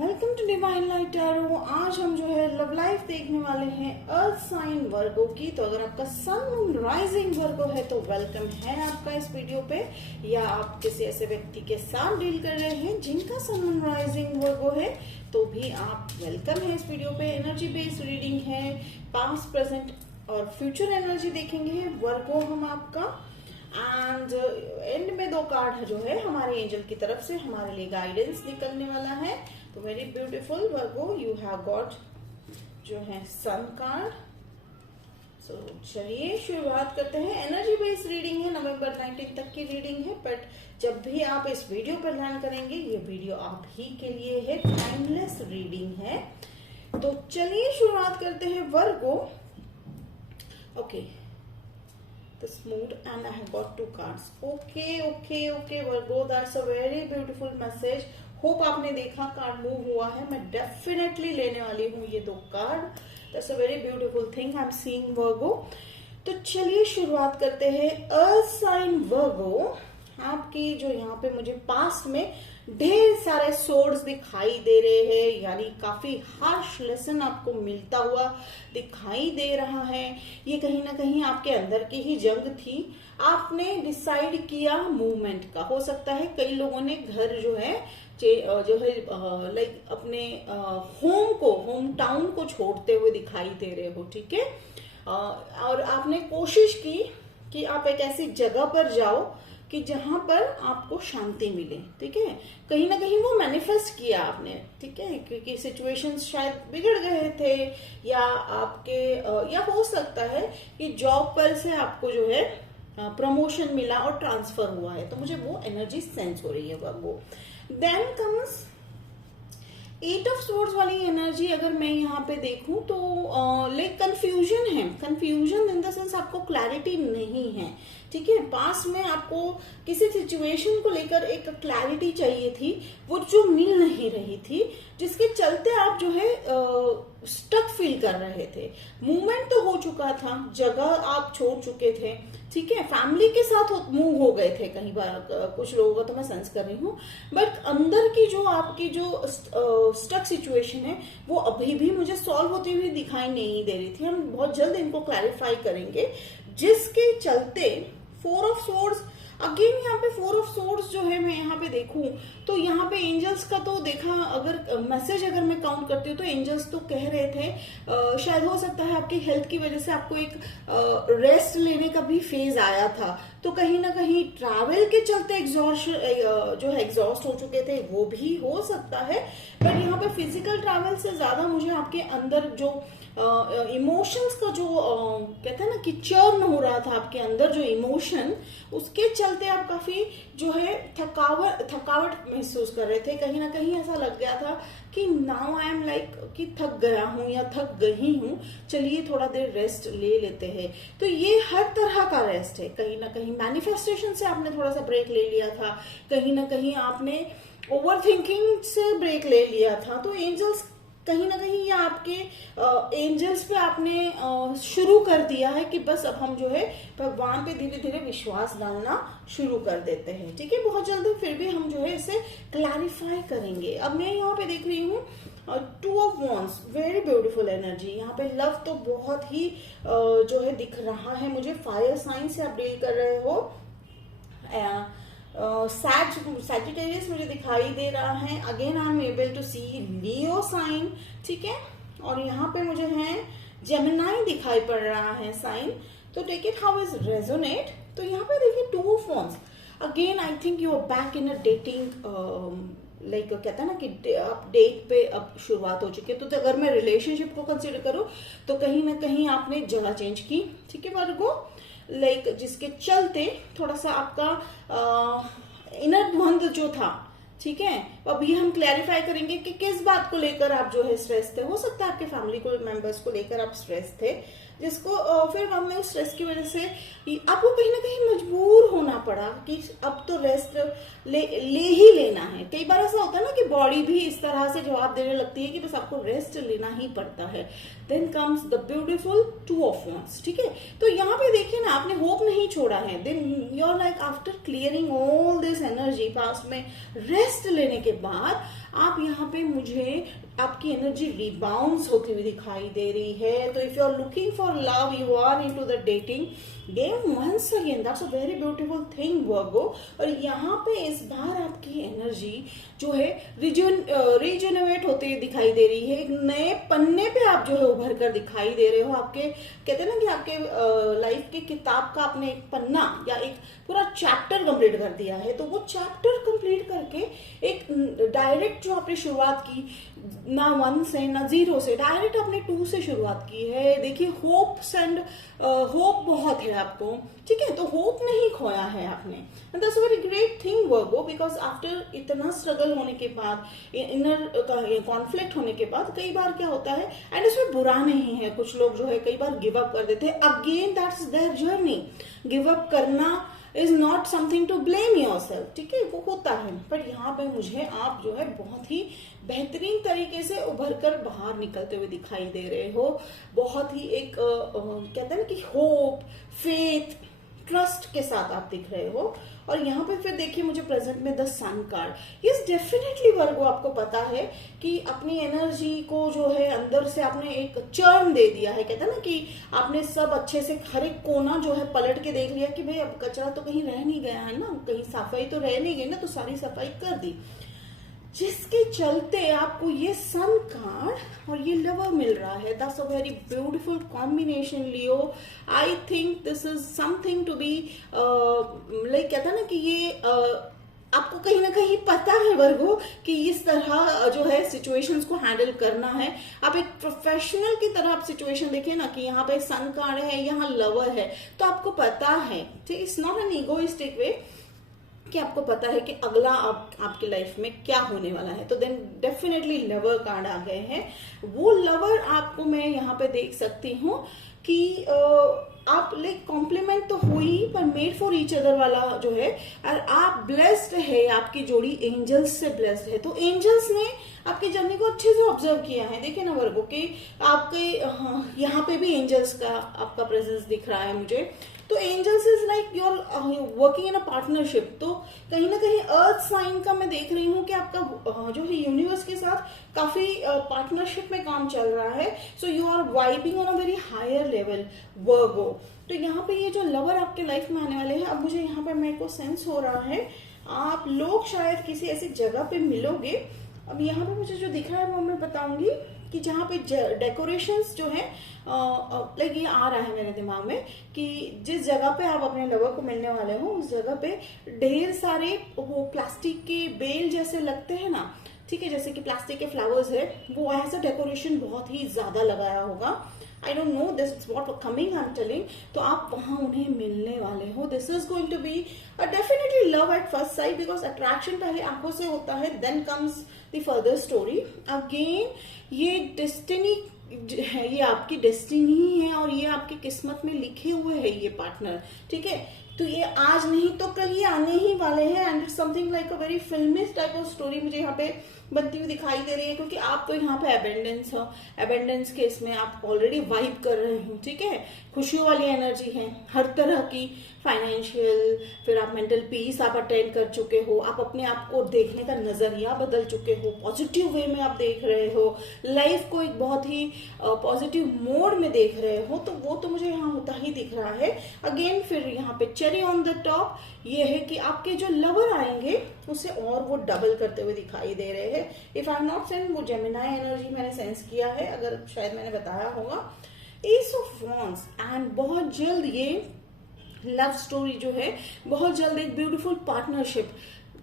Welcome to divine light tarot. आज हम जो है लव लाइफ देखने वाले हैं अर्थ साइन वर्गो की। तो अगर आपका सन मून राइजिंग वर्गो है तो वेलकम है आपका इस वीडियो पे, या आप किसी ऐसे व्यक्ति के साथ डील कर रहे हैं जिनका सन मून राइजिंग वर्गो है तो भी आप वेलकम है इस वीडियो पे। एनर्जी बेस्ड रीडिंग है, पास्ट प्रेजेंट और फ्यूचर एनर्जी देखेंगे वर्गो हम आपका। एंड एंड में दो कार्ड जो है हमारे एंजल की तरफ से हमारे लिए गाइडेंस निकलने वाला है। तो very beautiful Virgo, you have got जो है सन कार्ड। सो चलिए शुरुआत करते हैं। एनर्जी बेस्ड रीडिंग है, नवंबर 19 तक की रीडिंग है, बट जब भी आप इस वीडियो पर ध्यान करेंगे ये वीडियो आप ही के लिए है, टाइमलेस रीडिंग है। तो चलिए शुरुआत करते हैं Virgo. Okay, the smooth and I have got two cards. Okay Virgo, that's a very beautiful message. Hope आपने देखा कार्ड मूव हुआ है, मैं डेफिनेटली लेने वाली हूँ ये दो card. That's a very beautiful thing I am seeing Virgo. तो चलिए शुरुआत करते हैं। अर्थ साइन वर्गो, आपकी जो यहाँ पे मुझे पास्ट में ढेर सारे सोर्ड्स दिखाई दे रहे हैं, यानी काफी हार्श लेसन आपको मिलता हुआ दिखाई दे रहा है। ये कहीं ना कहीं आपके अंदर की ही जंग थी। आपने डिसाइड किया मूवमेंट का, हो सकता है कई लोगों ने घर जो है लाइक अपने होम टाउन को छोड़ते हुए दिखाई दे रहे हो, ठीक है। और आपने कोशिश की कि आप एक ऐसी जगह पर जाओ कि जहां पर आपको शांति मिले, ठीक है। कहीं ना कहीं वो मैनिफेस्ट किया आपने, ठीक है, क्योंकि सिचुएशंस शायद बिगड़ गए थे, या आपके या हो सकता है कि जॉब पर से आपको जो है प्रमोशन मिला और ट्रांसफर हुआ है। तो मुझे वो एनर्जी सेंस हो रही है वो। देन कम्स 8 ऑफ स्वॉर्ड्स वाली एनर्जी। अगर मैं यहाँ पे देखूं तो लाइक कंफ्यूजन है, कंफ्यूजन इन द सेंस आपको क्लैरिटी नहीं है, ठीक है। पास में आपको किसी सिचुएशन को लेकर एक क्लैरिटी चाहिए थी, वो जो मिल नहीं रही थी, जिसके चलते आप जो है स्टक फील कर रहे थे। मूवमेंट तो हो चुका था, जगह आप छोड़ चुके थे, ठीक है, फैमिली के साथ मूव हो गए थे कई बार, कुछ लोगों का तो मैं सेंस कर रही हूँ, बट अंदर की जो आपकी जो स्टक सिचुएशन है वो अभी भी मुझे सॉल्व होती हुई दिखाई नहीं दे रही थी। हम बहुत जल्द इनको क्लैरिफाई करेंगे, जिसके चलते 4 ऑफ स्वॉर्ड्स अगेन। यहाँ पे 4 ऑफ स्वॉर्ड्स जो है मैं यहाँ पे देखूं तो यहाँ पे एंजल्स का तो देखा, अगर मैसेज अगर मैं काउंट करती हूँ तो एंजल्स तो कह रहे थे शायद हो सकता है आपकी हेल्थ की वजह से आपको एक रेस्ट लेने का भी फेज आया था। तो कहीं ना कहीं ट्रैवल के चलते एग्जॉस्ट हो चुके थे, वो भी हो सकता है। बट यहाँ पे फिजिकल ट्रैवल से ज्यादा मुझे आपके अंदर जो इमोशंस का जो कहते हैं ना कि चर्न हो रहा था आपके अंदर जो इमोशन, उसके चलते आप काफी जो है थकावट महसूस कर रहे थे। कहीं ना कहीं ऐसा लग गया था कि नाउ आई एम लाइक कि थक गया हूं या थक गई हूं, चलिए थोड़ा देर रेस्ट ले लेते हैं। तो ये हर तरह का रेस्ट है। कहीं ना कहीं मैनिफेस्टेशन से आपने थोड़ा सा ब्रेक ले लिया था, कहीं ना कहीं आपने ओवर थिंकिंग से ब्रेक ले लिया था। तो एंजल्स कहीं ना कहीं या आपके एंजल्स पे आपने शुरू कर दिया है कि बस अब हम जो है भगवान पे धीरे धीरे विश्वास डालना शुरू कर देते हैं, ठीक है। बहुत जल्दी फिर भी हम जो है इसे क्लैरिफाई करेंगे। अब मैं यहाँ पे देख रही हूँ 2 of wands, very beautiful energy. यहाँ पे लव तो बहुत ही जो है दिख रहा है मुझे। फायर साइन से आप डील कर रहे हो। सैजिटेरियस मुझे दिखाई दे रहा है। Again I am able to see Leo sign, ठीक है। और यहाँ पे मुझे है जेमिनाई दिखाई पड़ रहा है साइन। तो take it how is resonate. तो यहाँ पे देखिए 2 of wands. Again I think you are back in a dating, like कहता है ना कि आप डेट पे अब शुरुआत हो चुकी है। तो अगर मैं रिलेशनशिप को कंसिडर करूँ तो कहीं ना कहीं आपने जगह चेंज की, ठीक है वर्गो, लाइक जिसके चलते थोड़ा सा आपका इनर द्वंद जो था, ठीक है। अभी हम क्लैरिफाई करेंगे कि किस बात को लेकर आप जो है स्ट्रेस थे। हो सकता है आपके फैमिली को मेंबर्स को लेकर आप स्ट्रेस थे, जिसको फिर हमने उस स्ट्रेस की वजह से आपको कहीं ना कहीं मजबूर होना पड़ा कि अब तो रेस्ट ले ही लेना है। कई बार ऐसा होता है ना कि बॉडी भी इस तरह से जवाब देने लगती है कि बस आपको रेस्ट लेना ही पड़ता है। Then comes the beautiful 2 of wands, ठीक है। तो यहाँ पे देखिए ना, आपने होप नहीं छोड़ा है। Then you are like after clearing all this energy, past में रेस्ट लेने के बाद आप यहाँ पे मुझे आपकी एनर्जी रिबाउंस होती हुई दिखाई दे रही है। तो if you are looking for love, you are into the dating game once again, that's a very beautiful thing Virgo. और यहाँ पे इस बार आपकी एनर्जी जो है रिजेनरेट होते हुए दिखाई दे रही है। एक नए पन्ने पे आप जो है उभर कर दिखाई दे रहे हो। आपके कहते हैं ना कि आपके लाइफ के किताब का आपने एक पन्ना या एक पूरा चैप्टर कंप्लीट कर दिया है। तो वो चैप्टर कंप्लीट करके एक डायरेक्ट जो आपने शुरुआत की, ना 1 से ना 0 से, डायरेक्ट आपने 2 से शुरुआत की है। देखिए होप बहुत है आपको, ठीक है। तो होप नहीं खोया है आपने। And that's a very great thing Virgo, because after इतना स्ट्रगल होने के बाद, इनर कॉन्फ्लिक्ट होने के बाद, कई बार क्या होता है, एंड इसमें बुरा नहीं है, कुछ लोग जो है कई बार गिव अप कर देते हैं। Again that's their journey. Give up करना is not something to blame yourself, ठीक है, वो होता है। पर यहाँ पे मुझे आप जो है बहुत ही बेहतरीन तरीके से उभर कर बाहर निकलते हुए दिखाई दे रहे हो। बहुत ही एक कहते हैं ना कि होप, फेथ, ट्रस्ट के साथ आप दिख रहे हो। और यहाँ पे फिर देखिए मुझे प्रेजेंट में the sun card. Yes definitely Virgo, आपको पता है कि अपनी एनर्जी को जो है अंदर से आपने एक चर्न दे दिया है। कहते हैं ना कि आपने सब अच्छे से हर एक कोना जो है पलट के देख लिया कि भाई अब कचरा तो कहीं रह नहीं गया है ना, कहीं सफाई तो रह नहीं गई ना, तो सारी सफाई कर दी, जिसके चलते आपको ये सन कार्ड और ये लवर मिल रहा है। That's a very beautiful combination Leo. I think this is something to be like, कहता है ना कि ये आपको कहीं ना कहीं पता है वर्गो कि इस तरह जो है सिचुएशंस को हैंडल करना है। आप एक प्रोफेशनल की तरह आप सिचुएशन देखिए ना कि यहाँ पे सन कार्ड है, यहाँ लवर है, तो आपको पता है, ठीक, इट्स नॉट एन इगोइस्टिक वे, कि आपको पता है कि अगला आपकी लाइफ में क्या होने वाला है। तो देन डेफिनेटली लवर कार्ड आ गए हैं। वो लवर आपको मैं यहाँ पे देख सकती हूँ कि आप लाइक कॉम्प्लीमेंट तो हुई, पर मेड फॉर ईच अदर वाला जो है, और आप ब्लेस्ड है, आपकी जोड़ी एंजल्स से ब्लेस्ड है। तो एंजल्स ने आपकी जर्नी को अच्छे से ऑब्जर्व किया है। देखिए ना वर्गो कि आपके यहाँ पे भी एंजल्स का आपका प्रेजेंस दिख रहा है मुझे। तो angels is like you are working in a partnership. तो कहीं ना कहीं अर्थ साइन का मैं देख रही हूँ कि आपका जो है यूनिवर्स के साथ काफी पार्टनरशिप में काम चल रहा है। So you are vibing on a very higher level Virgo. तो यहाँ पे ये जो लवर आपके लाइफ में आने वाले हैं, अब मुझे यहाँ पे मेरे को सेंस हो रहा है आप लोग शायद किसी ऐसी जगह पे मिलोगे। अब यहाँ पे मुझे जो दिख रहा है वो मैं बताऊंगी कि जहाँ पे डेकोरेशंस जो है लाइक ये आ रहा है मेरे दिमाग में कि जिस जगह पे आप अपने लवर को मिलने वाले हो, उस जगह पे ढेर सारे वो प्लास्टिक के बेल जैसे लगते हैं ना, ठीक है, जैसे कि प्लास्टिक के फ्लावर्स है, वो ऐसा डेकोरेशन बहुत ही ज्यादा लगाया होगा। I don't know, this is what coming, I am telling. तो आप वहां उन्हें मिलने वाले हो। This is going to be definitely love at first sight, because attraction पहले आंखों से होता है, then comes the further story. Again ये डेस्टिनी है, ये आपकी डेस्टिनी है और ये आपकी किस्मत में लिखे हुए है ये पार्टनर, ठीक है। तो ये आज नहीं तो कल ये आने ही वाले हैं। And it's something like a very फिल्मी टाइप ऑफ स्टोरी मुझे यहाँ पे बनती हुई दिखाई दे रही है, क्योंकि आप तो यहाँ पे एबेंडेंस हो, एबेंडेंस के इसमें आप ऑलरेडी वाइब कर रहे हो, ठीक है। खुशियों वाली एनर्जी है हर तरह की, फाइनेंशियल, फिर आप मेंटल पीस आप अटेंड कर चुके हो, आप अपने आप को देखने का नजरिया बदल चुके हो, पॉजिटिव वे में आप देख रहे हो, लाइफ को एक बहुत ही पॉजिटिव मोड में देख रहे हो। तो वो तो मुझे यहाँ होता ही दिख रहा है। अगेन फिर यहाँ पे चेरी ऑन द टॉप ये है कि आपके जो लवर आएंगे उसे और वो डबल करते हुए दिखाई दे रहे हैं। If I am not saying, वो जेमिनाई एनर्जी मैंने सेंस किया है, अगर शायद मैंने बताया होगा। एस ऑफ वॉन्ड्स, एंड बहुत जल्द ये लव स्टोरी जो है, बहुत जल्द एक ब्यूटीफुल पार्टनरशिप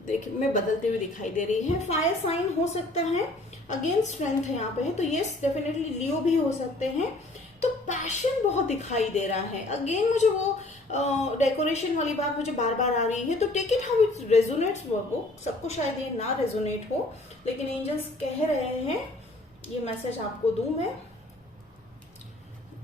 देखिए में बदलते हुए दिखाई दे रही है। फायर साइन हो सकता है, अगेन स्ट्रेंथ है यहाँ पे है, तो यस डेफिनेटली लियो भी हो सकते हैं। तो पैशन बहुत दिखाई दे रहा है। अगेन मुझे वो डेकोरेशन वाली बात मुझे बार बार आ रही है। तो take it how it resonates Virgo. सबको शायद ये ना रेजोनेट हो, लेकिन एंजल्स कह रहे हैं ये मैसेज आपको दूं मैं।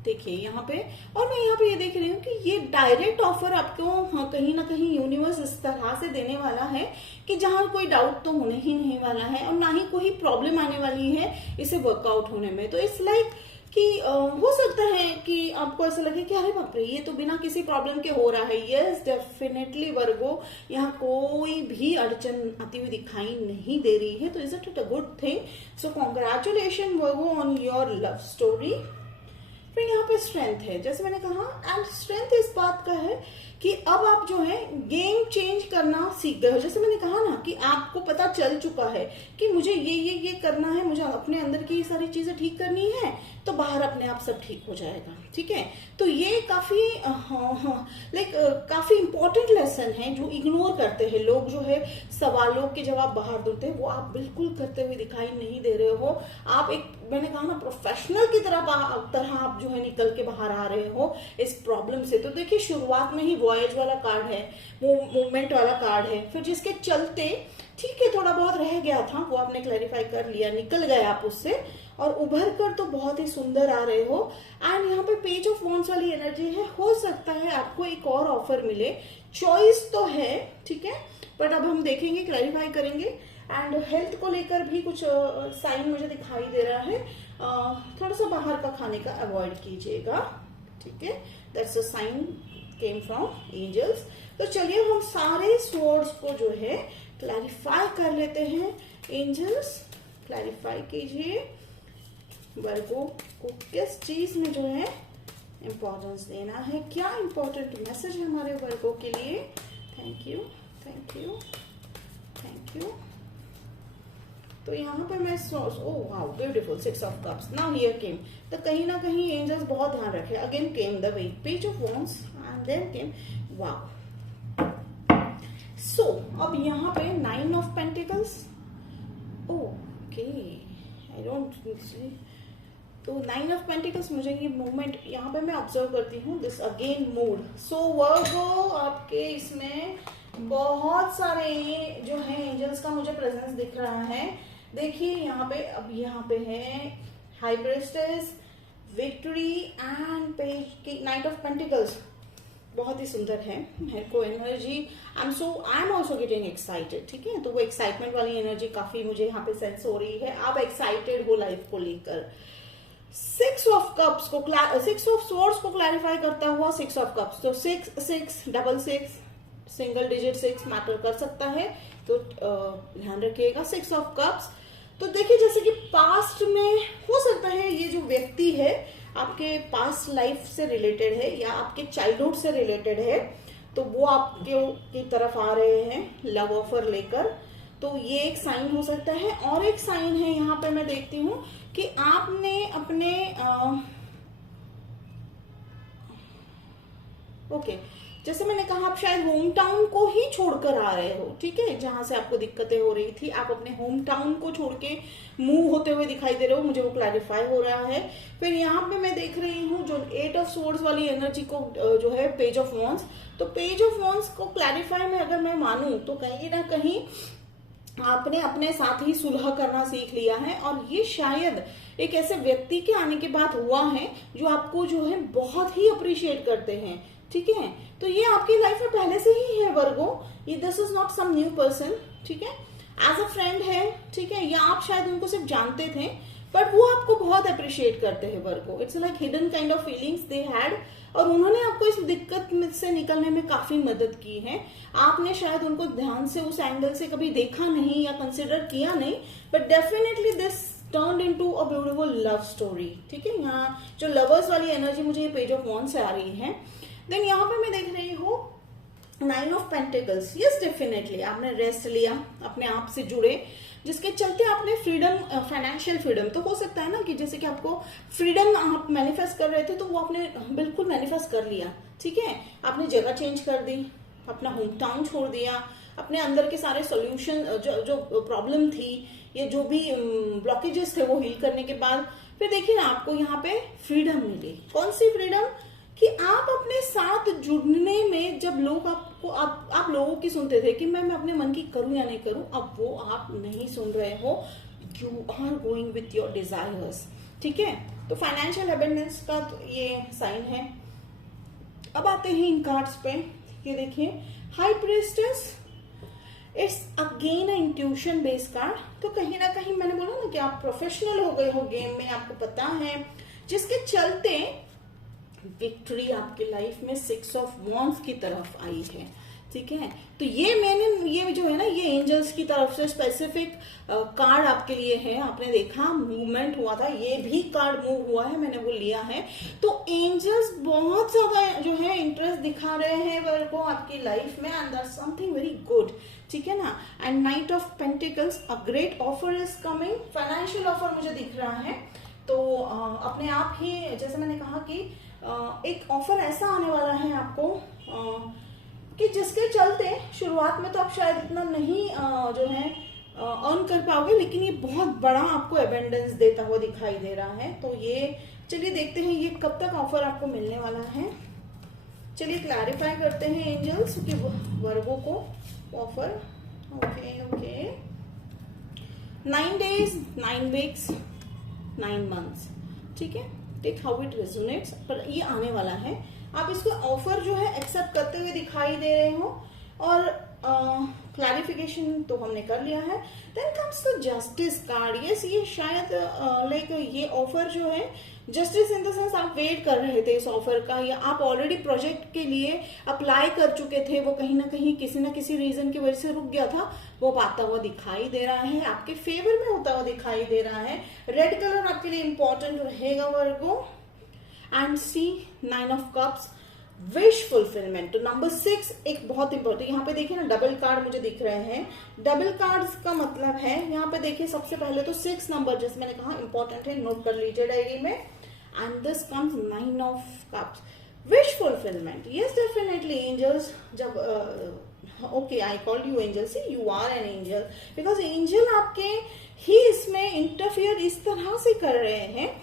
देखिए यहाँ पे, और मैं यहाँ पे ये देख रही हूँ कि ये डायरेक्ट ऑफर आपको कहीं ना कहीं यूनिवर्स इस तरह से देने वाला है कि जहां कोई डाउट तो होने ही नहीं वाला है और ना ही कोई प्रॉब्लम आने वाली है इसे वर्कआउट होने में। तो इट्स लाइक कि हो सकता है कि आपको ऐसा लगे कि अरे बाप रे, ये तो बिना किसी प्रॉब्लम के हो रहा है। यस डेफिनेटली वर्गो, यहाँ कोई भी अड़चन आती हुई दिखाई नहीं दे रही है, तो is it a good thing. So congratulation Virgo on your love story. फिर यहाँ पे स्ट्रेंथ है, जैसे मैंने कहा, एंड स्ट्रेंथ इस बात का है कि अब आप जो है गेम चेंज करना सीख गए हो। जैसे मैंने कहा ना कि आपको पता चल चुका है कि मुझे ये करना है, मुझे अपने अंदर की ये सारी चीजें ठीक करनी है, तो बाहर अपने आप सब ठीक हो जाएगा। ठीक है, तो ये काफी काफी इंपॉर्टेंट लेसन है जो इग्नोर करते हैं लोग। जो है सवालों के जवाब बाहर देते हैं, वो आप बिल्कुल करते हुए दिखाई नहीं दे रहे हो। आप एक, मैंने कहा ना, प्रोफेशनल की तरह आप जो है निकल के बाहर आ रहे हो इस प्रॉब्लम से। तो देखिए शुरुआत में ही वॉयज वाला कार्ड है, मूवमेंट वाला कार्ड है, फिर जिसके चलते ठीक है थोड़ा बहुत रह गया था वो आपने क्लैरिफाई कर लिया, निकल गए आप उससे, और उभर कर तो बहुत ही सुंदर आ रहे हो। एंड यहाँ पे पेज ऑफ वॉन्ड्स वाली एनर्जी है, हो सकता है आपको एक और ऑफर मिले, चॉइस तो है, ठीक है, बट अब हम देखेंगे, क्लैरिफाई करेंगे। एंड हेल्थ को लेकर भी कुछ साइन मुझे दिखाई दे रहा है, थोड़ा सा बाहर का खाने का अवॉइड कीजिएगा। ठीक है, that's a sign came from angels. तो चलिए हम सारे स्वॉर्ड्स को जो है क्लैरिफाई कर लेते हैं। एंजल्स क्लैरिफाई कीजिए वर्गो को किस चीज में जो है इंपॉर्टेंस देना है, क्या इंपॉर्टेंट मैसेज है हमारे वर्गो के लिए। Thank you, thank you, thank you. तो यहाँ पे मैं oh wow beautiful, 6 of cups, now here came. तो कहीं ना कहीं एंजल्स बहुत ध्यान रखे, again came the way page of wands and then came wow. So अब यहाँ पे 9 of pentacles, okay, I don't see. तो 9 ऑफ पेंटिकल्स, मुझे ये मूवमेंट यहाँ पे मैं ऑब्जर्व करती हूँ, दिस अगेन मूड। सो वर्गो आपके इसमें बहुत सारे जो है एंजल्स का मुझे प्रेजेंस दिख रहा है। देखिए यहाँ पे, अब यहाँ पे है high priestess, victory and page की नाइट ऑफ पेंटिकल्स, बहुत ही सुंदर है। मेरे को energy, I am also getting excited. ठीक है, तो वो एक्साइटमेंट वाली एनर्जी काफी मुझे यहाँ पे सेंस हो रही है, आप एक्साइटेड हो लाइफ को लेकर। 6 ऑफ कप्स को, 6 ऑफ स्वॉर्ड्स को क्लैरिफाई करता हुआ 6 ऑफ कप्स, तो 6 6 डबल 6 सिंगल डिजिट 6 मैटर कर सकता है, तो ध्यान रखिएगा। 6 ऑफ कप्स, तो देखिए जैसे कि पास्ट में हो सकता है ये जो व्यक्ति है आपके पास्ट लाइफ से रिलेटेड है या आपके चाइल्डहुड से रिलेटेड है, तो वो आपके की तरफ आ रहे हैं लव ऑफर लेकर, तो ये एक साइन हो सकता है। और एक साइन है यहाँ पे मैं देखती हूँ कि आपने अपने ओके, जैसे मैंने कहा आप शायद होम टाउन को ही छोड़कर आ रहे हो। ठीक है, जहां से आपको दिक्कतें हो रही थी, आप अपने होम टाउन को छोड़ के मूव होते हुए दिखाई दे रहे हो, मुझे वो क्लैरिफाई हो रहा है। फिर यहाँ पे मैं देख रही हूँ जो 8 ऑफ स्वॉर्ड्स वाली एनर्जी को जो है पेज ऑफ वॉन्ड्स, तो पेज ऑफ वॉन्ड्स को क्लैरिफाई में अगर मैं मानूं तो कहीं ना कहीं आपने अपने साथ ही सुलह करना सीख लिया है, और ये शायद एक ऐसे व्यक्ति के आने के बाद हुआ है जो आपको जो है बहुत ही अप्रिशिएट करते हैं। ठीक है, तो ये आपकी लाइफ में पहले से ही है वर्गो, ये this is not some new person. ठीक है, एज अ फ्रेंड है, ठीक है, या आप शायद उनको सिर्फ जानते थे, बट वो आपको बहुत अप्रिशिएट करते हैं Virgo. It's like hidden kind of feelings they had, और उन्होंने आपको इस दिक्कत से निकलने में काफी मदद की है। आपने शायद उनको ध्यान से उस एंगल से कभी देखा नहीं या कंसिडर किया नहीं, but definitely this turn into a beautiful love story. ठीक है, यहाँ जो लवर्स वाली एनर्जी मुझे ये पेज ऑफ वॉन्ड से आ रही है। देन यहाँ पे मैं देख रही हूँ 9 ऑफ पेंटिकल्स। यस डेफिनेटली आपने रेस्ट लिया, अपने आप से जुड़े, जिसके चलते आपने फ्रीडम, फाइनेंशियल फ्रीडम, तो हो सकता है ना कि जैसे कि आपको फ्रीडम आप मैनिफेस्ट कर रहे थे, तो वो आपने बिल्कुल मैनिफेस्ट कर लिया। ठीक है, आपने जगह चेंज कर दी, अपना होम टाउन छोड़ दिया, अपने अंदर के सारे सॉल्यूशन, जो प्रॉब्लम थी, ये जो भी ब्लॉकेजेस थे वो हील करने के बाद फिर देखिए ना आपको यहाँ पे फ्रीडम मिली। कौन सी फ्रीडम? कि आप अपने साथ जुड़ने में, जब लोग आपको आप लोगों की सुनते थे कि मैं अपने मन की करूं या नहीं करूं, अब वो आप नहीं सुन रहे हो, you are going with your desires. ठीक है, तो फाइनेंशियल अबेंडेंस का तो ये साइन है। अब आते हैं इन कार्ड्स पे, ये देखिए high priestess, it's again a intuition based card. तो कहीं ना कहीं मैंने बोला ना कि आप प्रोफेशनल हो गए हो गेम में, आपको पता है जिसके चलते विक्ट्री आपकी लाइफ में 6 ऑफ वॉन्ड्स की तरफ आई है। ठीक है, तो ये जो है ना, ये एंजल्स की तरफ से स्पेसिफिक कार्ड आपके लिए है। आपने देखा मूवमेंट हुआ था, ये भी कार्ड मूव हुआ है, मैंने वो लिया है। तो एंजल्स बहुत ज्यादा जो है इंटरेस्ट दिखा रहे हैं वर्गो आपकी लाइफ में, and that's something very good. ठीक है ना। And night of pentacles, a great offer is coming, financial offer मुझे दिख रहा है। तो अपने आप ही, जैसे मैंने कहा कि एक ऑफर ऐसा आने वाला है आपको कि जिसके चलते शुरुआत में तो आप शायद इतना नहीं जो है अर्न कर पाओगे, लेकिन ये बहुत बड़ा आपको एबेंडेंस देता हुआ दिखाई दे रहा है। तो ये चलिए देखते हैं ये कब तक ऑफर आपको मिलने वाला है। चलिए क्लैरिफाई करते हैं एंजल्स कि वर्गों को offer. Okay 9 days, 9 weeks, 9 months। ठीक है, टेक हाउ इट रेजोनेट्स, पर ये आने वाला है। आप इसको ऑफर जो है एक्सेप्ट करते हुए दिखाई दे रहे हो, और क्लैरिफिकेशन तो हमने कर लिया है। Then comes the justice card. Yes, ये शायद लाइक ये ऑफर जो है जस्टिस इन द सेंस आप वेट कर रहे थे इस ऑफर का, या आप ऑलरेडी प्रोजेक्ट के लिए अप्लाई कर चुके थे, वो कहीं ना कहीं किसी ना किसी रीजन की वजह से रुक गया था, वो आता हुआ दिखाई दे रहा है, आपके फेवर में होता हुआ दिखाई दे रहा है। रेड कलर आपके लिए इंपॉर्टेंट रहेगा Virgo. And see 9 of cups, wish fulfilment. तो नंबर 6 एक बहुत इंपॉर्टेंट, यहाँ पे देखिए ना डबल कार्ड मुझे दिख रहे हैं। डबल कार्ड्स का मतलब है, यहाँ पे देखिए सबसे पहले तो 6 नंबर, जैसे मैंने कहा इंपॉर्टेंट है, नोट कर लीजिए डायरी में। And this comes 9 of cups, wish fulfilment. Yes definitely angels, जब okay I call you angel, see you are an angel, because angel आपके ही इसमें इंटरफियर इस तरह से कर रहे हैं,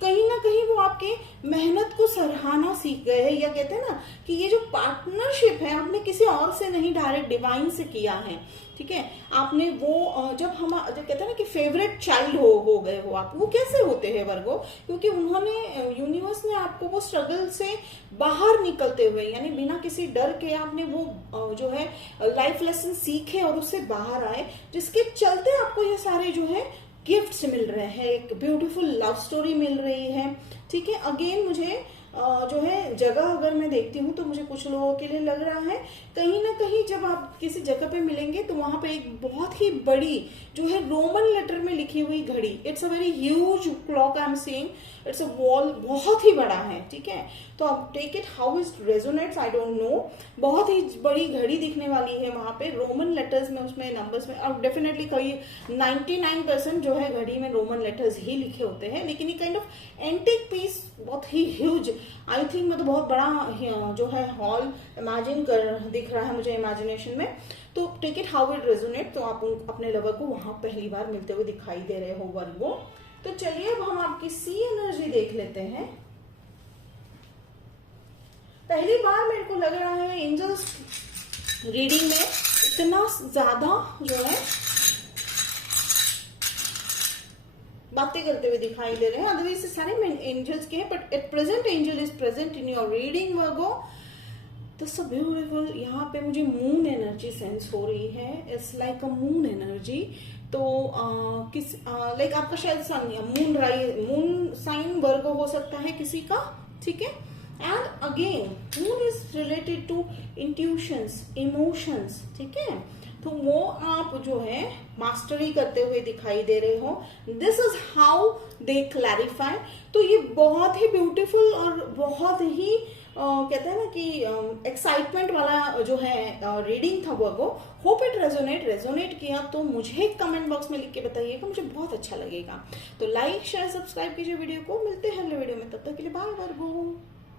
कहीं ना कहीं वो आपके मेहनत को सराहना सीख गए हैं, या कहते हैं ना कि ये जो पार्टनरशिप है आपने किसी और से नहीं, डायरेक्ट डिवाइन से किया है। ठीक है, आपने वो जब कहते हैं ना कि फेवरेट चाइल्ड हो गए हो आप, वो कैसे होते हैं वर्गो, क्योंकि उन्होंने यूनिवर्स ने आपको वो स्ट्रगल से बाहर निकलते हुए, यानी बिना किसी डर के आपने वो जो है लाइफ लेसन सीखे और उससे बाहर आए, जिसके चलते आपको ये सारे जो है गिफ्ट्स मिल रहे हैं, एक ब्यूटीफुल लव स्टोरी मिल रही है। ठीक है, अगेन मुझे जो है जगह अगर मैं देखती हूँ तो मुझे कुछ लोगों के लिए लग रहा है कहीं ना कहीं जब आप किसी जगह पे मिलेंगे तो वहां पे एक बहुत ही बड़ी जो है रोमन लेटर में लिखी हुई घड़ी, it's a very huge clock I am seeing, it's a wall, बहुत ही बड़ा है। ठीक है, तो आप take it how it resonates, I don't know, बहुत ही बड़ी घड़ी दिखने वाली है वहां पे रोमन लेटर्स में, उसमें नंबर्स में, और डेफिनेटली कई 99% जो है घड़ी में रोमन लेटर्स ही लिखे होते हैं, लेकिन ये काइंड ऑफ एंटिक पीस बहुत ही ह्यूज, आई थिंक मतलब बहुत बड़ा जो है हॉल इमेजिन कर दिख रहा है मुझे इमेजिनेशन में। तो take it how it resonate, तो आप अपने लवर को वहां पहली बार मिलते हुए दिखाई दे रहे हो वर्गो। तो चलिए अब हम आपकी सी एनर्जी देख लेते हैं। पहली बार मेरे को लग रहा है एंजल्स रीडिंग में इतना ज्यादा जो है बातें करते हुए दिखाई दे रहे हैं, अदरवाइज सारे एंजल्स के हैं, but at present angel is present in your reading Virgo. तो सो ब्यूटीफुल, यहाँ पे मुझे मून एनर्जी सेंस हो रही है, it's like a moon energy. तो लाइक आपका शायद सन या मून साइन वर्गो हो सकता है किसी का। ठीक है, and again moon is related to intuitions, emotions. ठीक है, तो वो आप जो है मास्टरी करते हुए दिखाई दे रहे हो। This is how they clarify. तो ये बहुत ही ब्यूटीफुल और बहुत ही कहते हैं ना कि एक्साइटमेंट वाला जो है रीडिंग था वो। होप इट रेजोनेट किया तो मुझे कमेंट बॉक्स में लिख के बताइएगा, मुझे बहुत अच्छा लगेगा। तो लाइक शेयर सब्सक्राइब कीजिए वीडियो को, मिलते हैं अगले वीडियो में, तब तक के लिए बाय बाय।